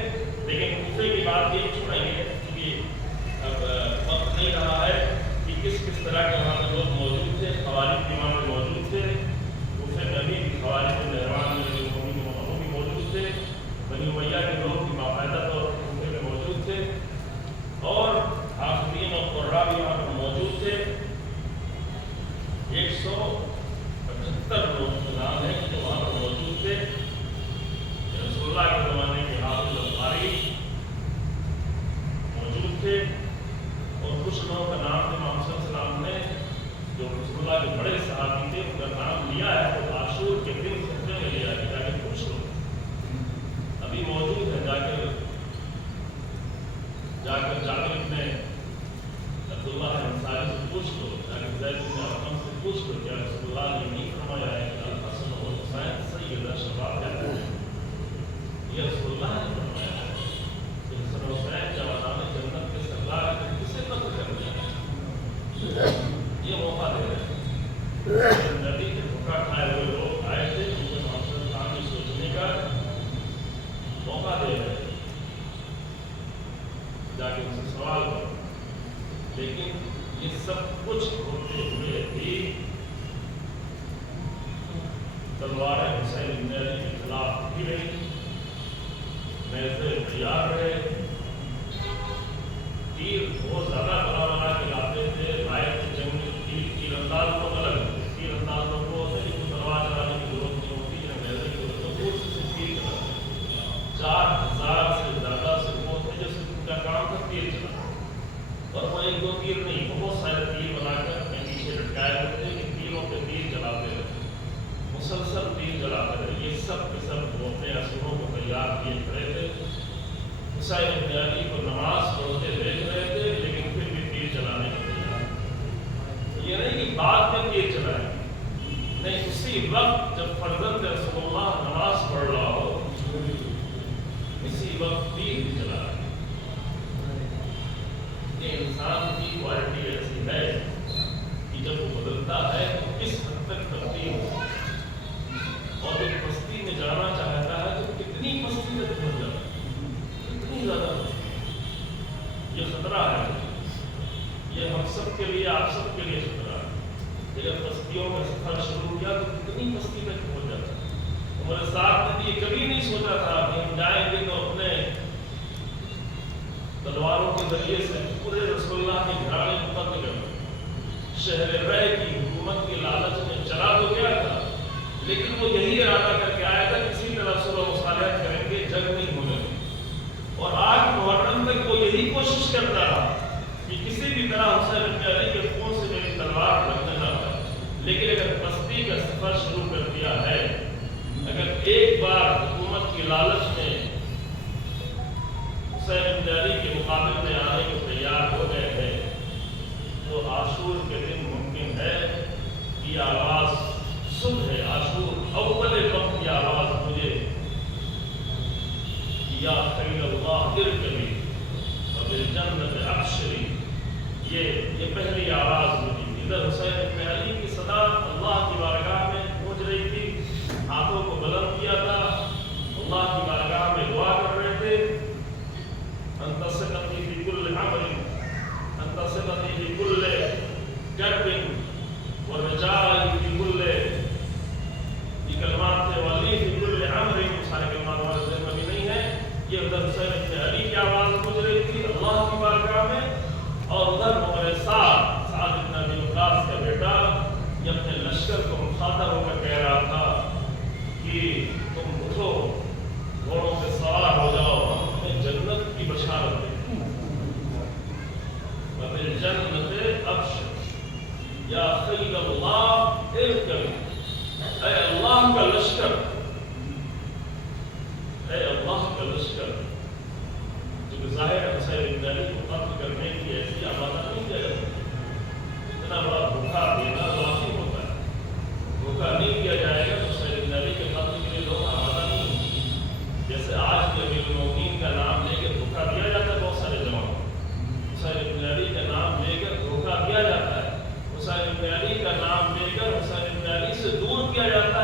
لیکن دوسرے کی بات یہ چھوڑیں گے کیونکہ اب وقت نہیں رہا ہے کہ کس طرح کے وہاں پہ لوگ موجود تھے. خوارج بھی وہاں پہ موجود تھے، دوسرے نبی بھی خوارج کے مہربان وہ بھی موجود تھے، بنی امیہ کے لوگ بھی باقاعدہ طور پر میں موجود تھے، اور حافظین اور قراء بھی وہاں پر موجود تھے. 175 لوگ کے نام ہیں جو وہاں پر موجود تھے. رسول اللہ کے زمانے کے حافظ القاری موجود تھے، اور کچھ لوگوں کا نام ہے محمد صلی اللہ علیہ وسلم نے جو رسول اللہ کے بڑے صحابی تھے ان کا نام لیا ہے، تو عاشور کے دن خطبے میں لیا ہے. جا کے پوچھ لو، ابھی موجود ہے، جا کر جامع میں عبداللہ انصاری سے پوچھ لو، جا کے زید بن ارقم سے پوچھ لو کیا رسول اللہ نے نہیں فرمایا ہے کہ الحسن والحسین سیدا شباب یہ رسول اللہ نے فرمایا ہے کہ حسن حسین جوانان جنت کے سردار ہیں، کسے قتل کر دیا؟ یہ موقع دے رہے ہیں. نبی کے دھوکہ کھائے ہوئے لوگ آئے تھے، ان کو معاشرت کام سوچنے کا موقع دے رہے ہیں، جا کے ان سے سوال کرو. لیکن یہ سب کچھ ہوتے ہوئے بھی تلوار حسین بن علی کے خلاف بھی رہی، نیزے تیار رہے، تیر بہت زیادہ بڑا بنا کے لاتے تھے. رائے کی جنگ میں تیر انداز کو الگ ہوتے، تیر انداز لوگوں کو ہوتے جن کو تلوار چلانے کی ضرورت نہیں ہوتی، یا نیزے کی ضرورت ہوتی، اس سے تیر چلاتے. 4000 سے زیادہ سرکوں تھے جو صرف ان کا کام تھا تیر چلانا، اور وہ ایک دو تیر نہیں، بہت سارے تیر بنا کر اپنے پیچھے لٹکائے ہوتے کہ تیروں پہ تیر چلاتے رہے، مسلسل تیر چلاتے رہے. یہ سب کے سب وہ اپنے اسیروں کو تیار کیے کھڑے تھے. حسین بن علی کو نماز پڑھتے دیکھ رہے تھے، لیکن پھر بھی تیر چلانے کو تیار. یہ نہیں کہ بعد میں تیر چلائے، نہیں، اسی وقت جب فرزند رسول اللہ نماز پڑھ رہا ہو اسی وقت تیر بھی چلا رہا ہے. یہ انسان کی کوالٹی ایسی ہے کہ جب وہ بدلتا ہے تو کس حد تک تبدیل ہوتا ہے، اور ایک پستی میں جانا چاہتا ہے تو کتنی پستی تک پہنچ جاتا ہے، اتنی زیادہ پستی. یہ خطرہ ہے، یہ ہم سب کے لیے، آپ سب کے لیے خطرہ ہے. جب پستیوں کا سفر شروع کیا تو کتنی پستی تک پہنچ جاتا ہے. ہمارے ساتھ نے بھی یہ کبھی نہیں سوچا تھا کہ ہم جائیں گے تو اپنے تلواروں کے ذریعے سے پورے رسول اللہ کے گھرانے کو قتل کر دیں. شہر رے کی حکومت کے لالچ میں چلا تو گیا تھا، لیکن وہ یہی ارادہ کر کے آیا تھا کسی طرح صلح و مصالحت کریں گے، جنگ نہیں ہونے دیں. اور آج محرم تک وہ یہی کوشش کرتا رہا کہ کسی بھی طرح حسین بن علی کے خون سے میری تلوار لگنے نہ پائے. لیکن اگر پستی کا سفر شروع کر دیا ہے، اگر ایک بار حکومت کی لالچ میں حسین بن علی کے مقابل میں آنے کو تیار ہو گئے ہیں، تو عاشور کے دن ممکن ہے کہ یہ آواز صبح عاشور اول وقت یہ آواز مجھے یا خیل اللہ ارکبی وبالجنت ابشری، یہ پہلی آواز مجھے. ادھر حسین بن علی کی صدا اللہ کی بارگاہ میں پہنچ رہی تھی، ہاتھوں کو بلند کیا تھا، اللہ کی بارگاہ میں دعا کر رہے تھے. انت ثقتی فی کل امر، انت ثقتی فی کل کرب ورجائی فی کل، یہ کلمات تھے، ولی فی کل امر، سارے کلمات ہمارے ذہن میں بھی نہیں ہے. یہ ادھر حسین بن علی کی آواز پہنچ رہی تھی اللہ کی بارگاہ میں، اور ادھر ہمارے سعد بن ابی وقاص کا بیٹا یہ اپنے لشکر کو مخاطب ہو کر کہہ رہا تھا کہ تم اٹھو، گھوڑوں پہ سوار ہو جاؤ، ہم تمہیں جنت کی بشارت دیں. وبالجنت ابشر یا خیل اللہ ارکب، اے اللہ کا لشکر، اے اللہ کا لشکر. جو ظاہر حسین بن علی کو قتل کرنے کی ایسی آمادہ نہیں کیا جاتا. اتنا بڑا دھوکہ دینا لازم ہوتا ہے. دھوکہ نہیں دیا جائے گا تو حسین بن علی کے قتل کے لیے لوگ آمادہ نہیں ہیں. جیسے آج کے امیر المومنین کا نام لے کے دھوکہ دیا جاتا ہے بہت سارے جوانوں کو. حسین بن علی کا نام لے کر دھوکہ دیا جاتا ہے. حسین بن علی کا نام لے کر حسین بن علی سے دور کیا جاتا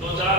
2-4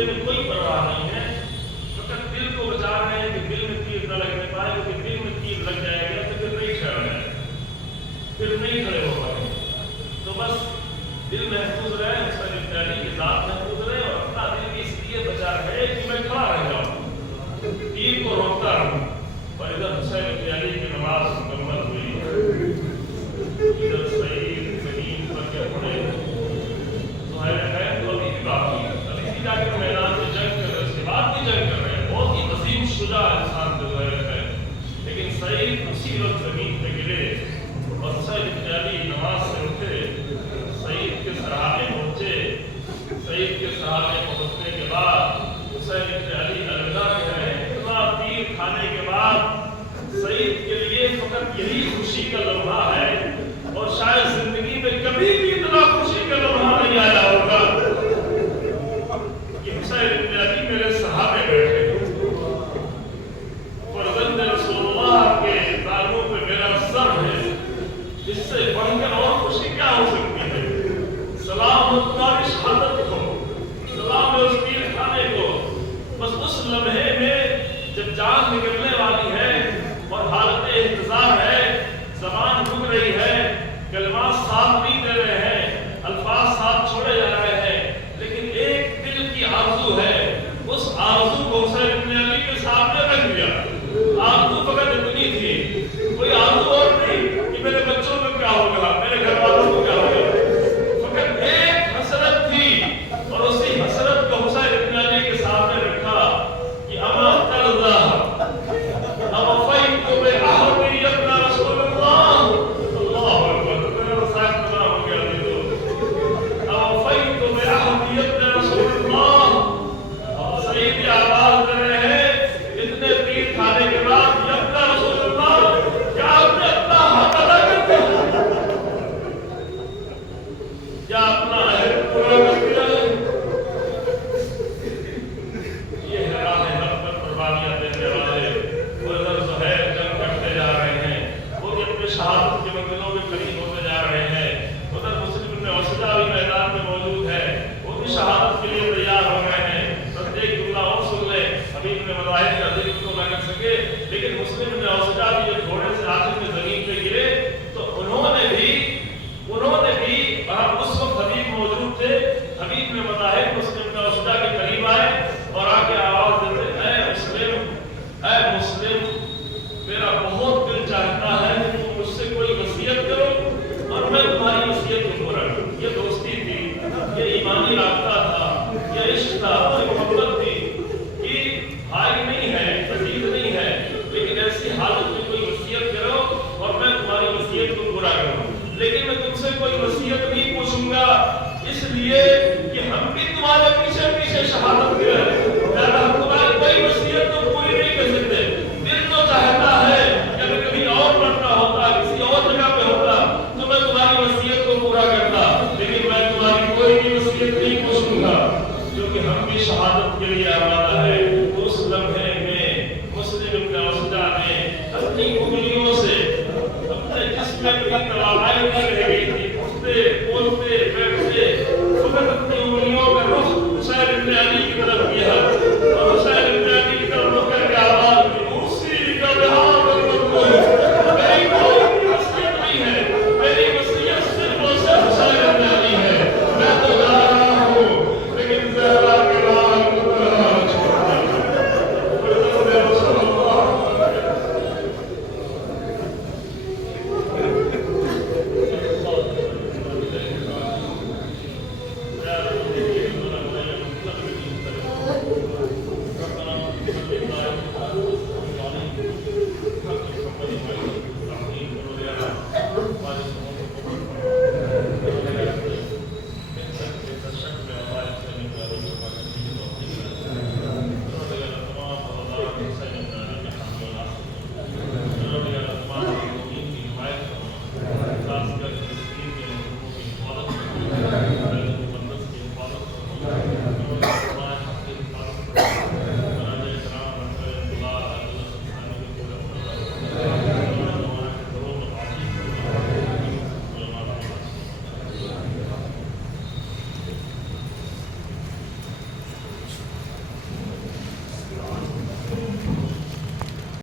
مسئلے میں کوئی پرواہ نہیں ہے، فقط دل کو بچا رہے ہیں کہ دل میں تیر نہ لگنے پائے، کیونکہ دل میں تیر لگ جائے گا تو پھر نہیں کھڑا ہے، پھر نہیں کھڑے ہو پائے. تو بس دل محفوظ رہے، حسین ابن علی کی ذات محفوظ رہے، اور اپنا دل بھی اس لیے بچا رہے کہ میں کھڑا رہ جاؤں، تیر کو روکتا رہوں. اور ادھر حسین ابن علی کی نماز مکمل ہوئی، ادھر سعید زمین پر کے پڑے، ظاہر ہے تو ابھی بھی باقی ہے، ابھی بھی جا کے میدان میں جنگ کر رہے، اس کے بعد بھی جنگ کر رہے ہیں، بہت ہی عظیم شجاع انسان جو ظاہر ہے. لیکن سعید اسی وقت زمین پہ گرے اور حسین ابن علی نماز سے اٹھے، سعید کے سراہے پہنچے. سعید کے سراہے پہنچنے کے بعد حسین ابن علی الوداع کہہ رہے ہیں. اتنا تیر کھانے کے بعد سعید کے لیے فقط یہی خوشی کا لمحہ ہے، اور شاید زندگی میں کبھی بھی اتنا خوشی کا لمحہ نہیں آیا ہوگا کہ حسین ابن علی میرے صحابے بیٹھے، فرزند رسول اللہ کے دانوں پہ میرا سر ہے. اس سے بڑھ کر اور خوشی کیا ہو سکتی ہے؟ سلام تمہاری شہادت کو، سلام اس تیر کھانے کو. بس اس لمحے میں جب جان نکلنے والی ہے اور حالت انتظار ہے، زبان رک رہی ہے، کلمات ساتھ نہیں دے رہے ہیں، الفاظ ساتھ چھوڑے جا رہے ہیں، لیکن ایک دل کی آرزو ہے. اس آرزو کو حسین ابن علی کے سامنے رکھ دیا. آرزو فقط اتنی تھی، کوئی آرزو اور نہیں کہ میرے بچوں کو کیا ہوگا، میرے گھر والوں کو کیا ہوگا. فقط ایک حسرت تھی، اور اسی حسرت کو حسین ابن علی کے سامنے رکھا کہ اما ترضا اوفیت بعہدی ابن رسول اللہ. اللہ اکبر، میرا ساتھ تمام ہو گیا دیدو. اوفیت بعہدی ابن رسول اللہ. سعید آواز دے رہے ہیں اتنے تیر کھانے کے بعد، یا ابن رسول اللہ، کیا آپ نے اپنا حق ادا کر دیا، کیا اپنا عہد پورا کر دیا ہے؟ یہ ہے راہ حق پر قربانیاں دینے والے. وہ ادھر زہیر جنگ کرتے جا رہے ہیں، وہ بھی اپنے شہادت کے منزلوں میں قریب ہوتے جا رہے ہیں. ادھر مسلم ابن عثجہ بھی میدان میں موجود ہے، وہ بھی شہادت کے لیے تیار ہو گئے ہیں. بس ایک جملہ اور سن لیں، ابھی ابن مظاہر کا ذکر تو نہ کر سکے، لیکن مسلم ابن عثجہ بھی جب گھوڑے سے آخر میں زمین پہ گرے تو انہوں نے بھی اس وقت حبیب موجود تھے. حبیب نے مظاہر مسلم ابن عثجہ کے قریب آئے اور آ کے آواز دیتے، اے مسلم، میرا بہت دل چاہتا ہے کہ تم مجھ سے کوئی وصیت کرو اور میں تمہاری وصیت کو پورا کروں. یہ دوستی تھی، یہ ایمانی رابطہ تھا، یہ عشق تھا، یہ محبت تھی کہ بھائی نہیں ہے، عزیز نہیں ہے، لیکن ایسی حالت میں کوئی وصیت کرو اور میں تمہاری وصیت کو پورا کروں. لیکن میں تم سے کوئی وصیت نہیں پوچھوں گا، اس لیے کہ ہم بھی تمہارے پیچھے پیچھے شہادت دے رہے ہیں. ہم تمہاری کوئی وصیت تو پوری نہیں کر سکتے. دل تو چاہتا ہے کہ اگر کبھی اور پڑھنا ہوتا، کسی اور جگہ پہ ہوتا تو میں تمہاری وصیت کو پورا کرتا، لیکن میں تمہاری کوئی بھی وصیت نہیں پوچھوں گا، کیونکہ ہم بھی شہادت کے لیے آمادہ ہے. اس لمحے میں مسلم ابن عثجہ نے اپنی انگلیوں سے اپنے جسم میں توانائی نہیں رہ گئی تھی، اٹھتے بولتے بیٹھتے فقط اپنی انگلیوں کا رخ حسین ابن علی کی طرف